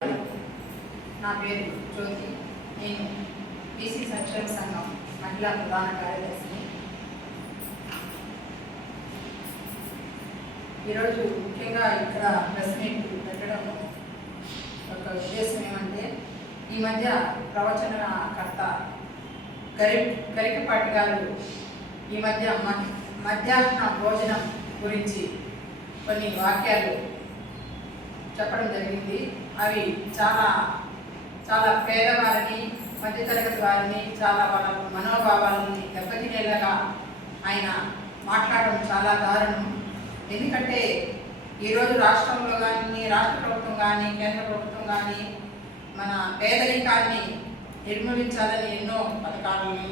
నా పేరు జ్యోతి. నేను బీసీ సంక్షేమ సంఘం మహిళా ప్రధాన కార్యదర్శిని. ఈరోజు ముఖ్యంగా ఇక్కడ ప్రెస్ మీట్ పెట్టడం ఒక ఉద్దేశం ఏమంటే, ఈ మధ్య ప్రవచనకర్త గరికపాటి గారు ఈ మధ్య మధ్యాహ్న భోజనం గురించి కొన్ని వాక్యాలు చెప్పడం జరిగింది. అవి చాలా చాలా పేదవారిని, మధ్యతరగతి వారిని, చాలా వాళ్ళ మనోభావాలని దెబ్బతినేలాగా ఆయన మాట్లాడడం చాలా దారుణం. ఎందుకంటే ఈరోజు రాష్ట్రంలో కానీ, రాష్ట్ర ప్రభుత్వం కానీ, కేంద్ర ప్రభుత్వం కానీ మన పేదరికాన్ని నిర్మూలించాలని ఎన్నో పథకాలని,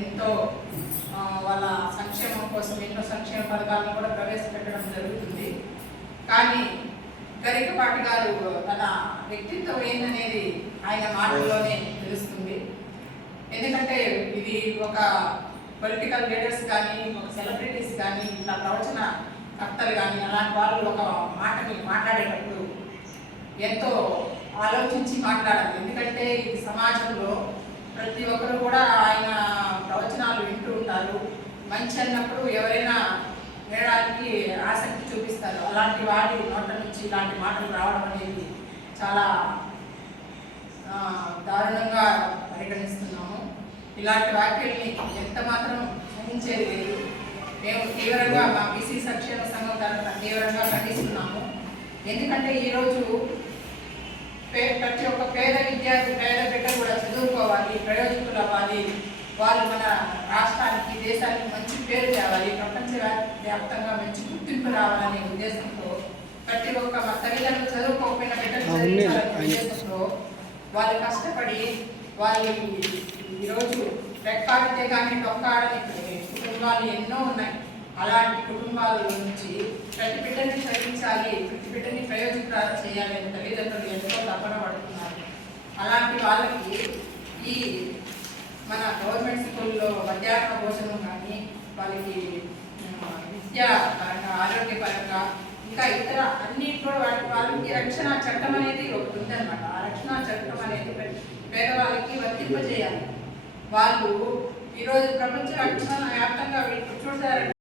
ఎంతో వాళ్ళ సంక్షేమం కోసం ఎన్నో సంక్షేమ పథకాలను కూడా ప్రవేశపెట్టడం జరుగుతుంది. కానీ గరికపాటి గారు తన వ్యక్తిత్వం ఏందనేది ఆయన మాటల్లోనే తెలుస్తుంది. ఎందుకంటే ఇది ఒక పొలిటికల్ లీడర్స్ కానీ, ఒక సెలబ్రిటీస్ కానీ, ఇట్లా ప్రవచన కర్తలు కానీ అలాంటి వాళ్ళు ఒక మాటని మాట్లాడేటప్పుడు ఎంతో ఆలోచించి మాట్లాడాలి. ఎందుకంటే ఇది సమాజంలో ప్రతి ఒక్కరు కూడా ఆయన ప్రవచనాలు వింటూ ఉంటారు. మంచి అన్నప్పుడు ఎవరైనా వినడానికి ఆసక్తి చూపిస్తారు. అలాంటి వాడి నోట్ల నుంచి ఇలాంటి మాటలు రావడం అనేది చాలా దారుణంగా పరిగణిస్తున్నాము. ఇలాంటి వ్యాఖ్యల్ని ఎంత మాత్రం సహించేది లేదు. మేము తీవ్రంగా మా బీసీ సంక్షేమ సంఘం తరఫున తీవ్రంగా ఖండిస్తున్నాము. ఎందుకంటే ఈరోజు ప్రతి ఒక్క పేద విద్యార్థి, పేద బిడ్డ కూడా చదువుకోవాలి, ప్రయోజకులు అవ్వాలి, వాళ్ళు మన రాష్ట్రానికి, దేశానికి మంచి పేరు తేవాలి, ప్రపంచ వ్యాప్తంగా మంచి గుర్తింపు రావాలనే ఉద్దేశంతో ప్రతి ఒక్క మా తల్లిదండ్రులు చదువుకోకపోయిన బిడ్డలు చదివించాలనే ఉద్దేశంతో వాళ్ళు కష్టపడి వాళ్ళు ఈరోజు రెక్కాడితే కానీ డొక్కాడని కుటుంబాలు ఎన్నో ఉన్నాయి. అలాంటి కుటుంబాల నుంచి ప్రతి బిడ్డని చదివించాలి, ప్రతి బిడ్డని ప్రయోజకురాలు చేయాలి అని తల్లిదండ్రులు ఎంతో తపన పడుతున్నారు. అలాంటి వాళ్ళకి ఈ మన గవర్నమెంట్ స్కూల్లో మధ్యాహ్న భోజనం కానీ, వాళ్ళకి విద్యా పరంగా, ఆరోగ్యపరంగా, ఇంకా ఇతర అన్నిటి కూడా వాళ్ళకి రక్షణ చట్టం అనేది ఒకటి ఉందన్నమాట. ఆ రక్షణ చట్టం అనేది పేదవాళ్ళకి వర్తింపజేయాలి. వాళ్ళు ఈరోజు ప్రపంచ వ్యాప్తంగా చూడారు.